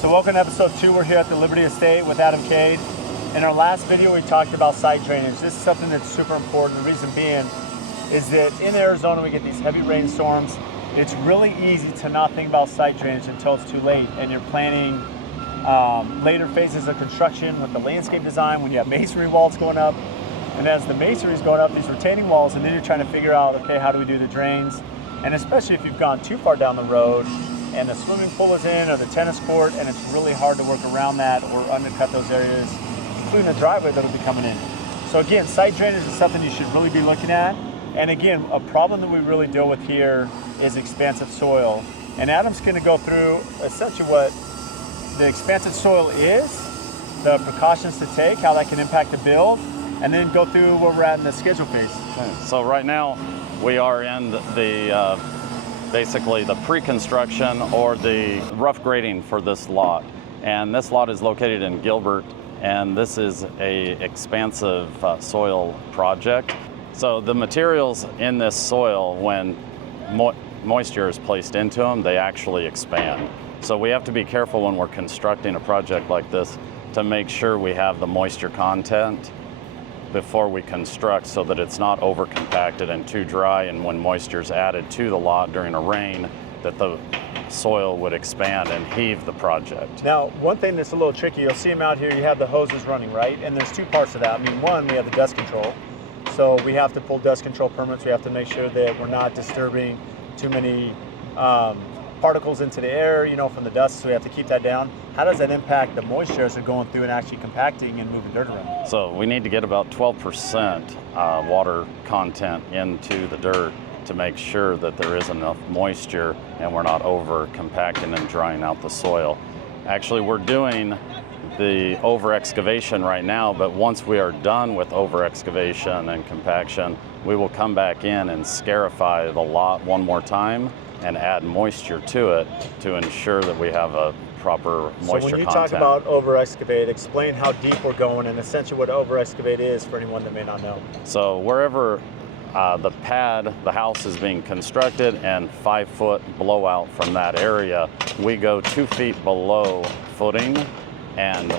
So welcome to episode 2. We're here at the Liberty Estate with Adam Cade. In our last video, we talked about site drainage. This is something that's super important. The reason being is that in Arizona, we get these heavy rainstorms. It's really easy to not think about site drainage until it's too late, and you're planning later phases of construction with the landscape design when you have masonry walls going up. And as the masonry is going up, these retaining walls, and then you're trying to figure out, okay, how do we do the drains? And especially if you've gone too far down the road and the swimming pool is in or the tennis court, and it's really hard to work around that or undercut those areas, including the driveway that'll be coming in. So again, site drainage is something you should really be looking at. And again, a problem that we really deal with here is expansive soil. And Adam's gonna go through essentially what the expansive soil is, the precautions to take, how that can impact the build, and then go through where we're at in the schedule phase. Okay. So right now, we are in the basically the pre-construction or the rough grading for this lot. And this lot is located in Gilbert, and this is a expansive soil project. So the materials in this soil, when moisture is placed into them, they actually expand. So we have to be careful when we're constructing a project like this to make sure we have the moisture content before we construct, so that it's not over compacted and too dry, and when moisture is added to the lot during a rain, that the soil would expand and heave the project. Now, one thing that's a little tricky, you'll see them out here, you have the hoses running, right? And there's two parts to that. I mean, one, we have the dust control. So we have to pull dust control permits. We have to make sure that we're not disturbing too many particles into the air, you know, from the dust, so we have to keep that down. How does that impact the moisture as they're going through and actually compacting and moving dirt around? So we need to get about 12% water content into the dirt to make sure that there is enough moisture and we're not over compacting and drying out the soil. Actually, we're doing the over excavation right now, but once we are done with over excavation and compaction, we will come back in and scarify the lot one more time and add moisture to it to ensure that we have a proper moisture content. So when you talk about over excavate, explain how deep we're going and essentially what over excavate is for anyone that may not know. So wherever the pad, the house is being constructed, and 5-foot blowout from that area, we go 2 feet below footing and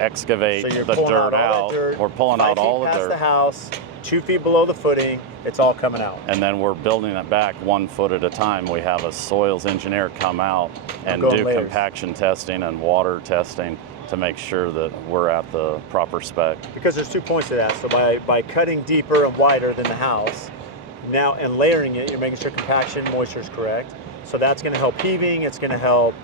excavate the dirt out. We're pulling out all the dirt. 5 feet past the house, 2 feet below the footing, it's all coming out. And then we're building it back 1 foot at a time. We have a soils engineer come out and do compaction testing and water testing to make sure that we're at the proper spec. Because there's 2 points to that. So by cutting deeper and wider than the house, now and layering it, you're making sure compaction, moisture is correct. So that's gonna help heaving, it's gonna help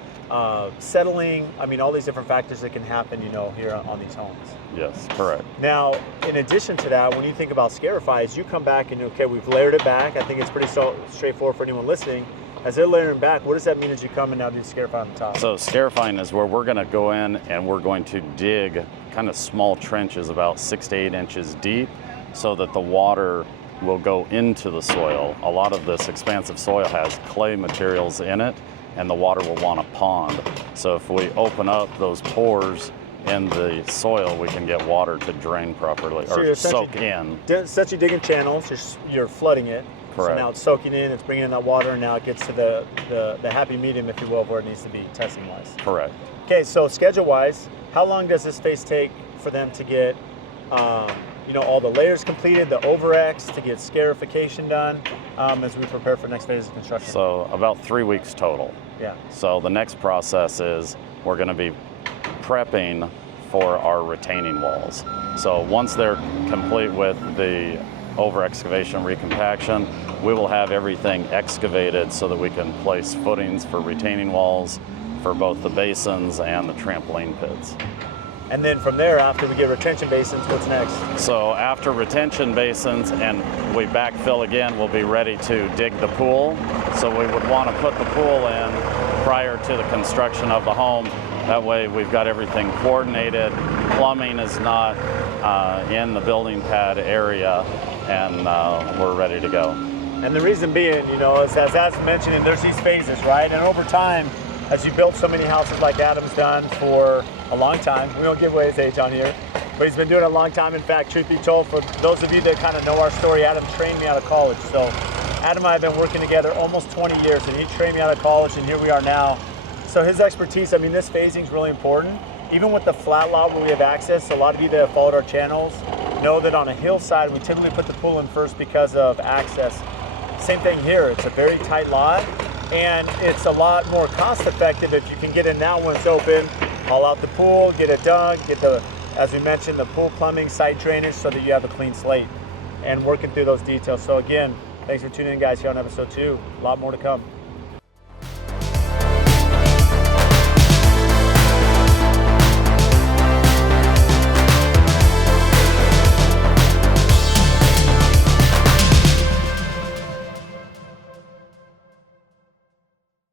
settling. I mean, all these different factors that can happen, you know, here on these homes. Yes, correct. Now, in addition to that, when you think about scarify, you come back and, okay, we've layered it back. I think it's pretty straightforward for anyone listening. As they're layering back, what does that mean as you come and now do scarify on the top? So scarifying is where we're gonna go in and we're going to dig kind of small trenches about 6 to 8 inches deep so that the water will go into the soil. A lot of this expansive soil has clay materials in it, and the water will want a pond. So if we open up those pores in the soil, we can get water to drain properly, so or soak in. Essentially digging channels, you're flooding it. Correct. So now it's soaking in, it's bringing in that water, and now it gets to the happy medium, if you will, where it needs to be testing-wise. Correct. Okay, so schedule-wise, how long does this phase take for them to get you know, all the layers completed, the over-X, to get scarification done as we prepare for the next phase of construction? So about 3 weeks total. Yeah. So the next process is we're gonna be prepping for our retaining walls. So once they're complete with the over excavation recompaction, we will have everything excavated so that we can place footings for retaining walls for both the basins and the trampoline pits. And then from there, after we get retention basins, what's next? So after retention basins and we backfill again, we'll be ready to dig the pool. So we would want to put the pool in prior to the construction of the home. That way we've got everything coordinated. Plumbing is not in the building pad area, and we're ready to go. And the reason being, you know, is as mentioned, there's these phases, right? And over time, as you build so many houses like Adam's done for a long time, we don't give away his age on here, but he's been doing it a long time. In fact, truth be told, for those of you that kind of know our story, Adam trained me out of college. So Adam and I have been working together almost 20 years, and he trained me out of college, and here we are now So his expertise, I mean, this phasing is really important. Even with the flat lot where we have access, so a lot of you that have followed our channels know that on a hillside, we typically put the pool in first because of access. Same thing here, it's a very tight lot, and it's a lot more cost effective if you can get in now when it's open, haul out the pool, get it dug, get the, as we mentioned, the pool plumbing, site drainage, so that you have a clean slate, and working through those details. So again, thanks for tuning in, guys, here on episode 2. A lot more to come.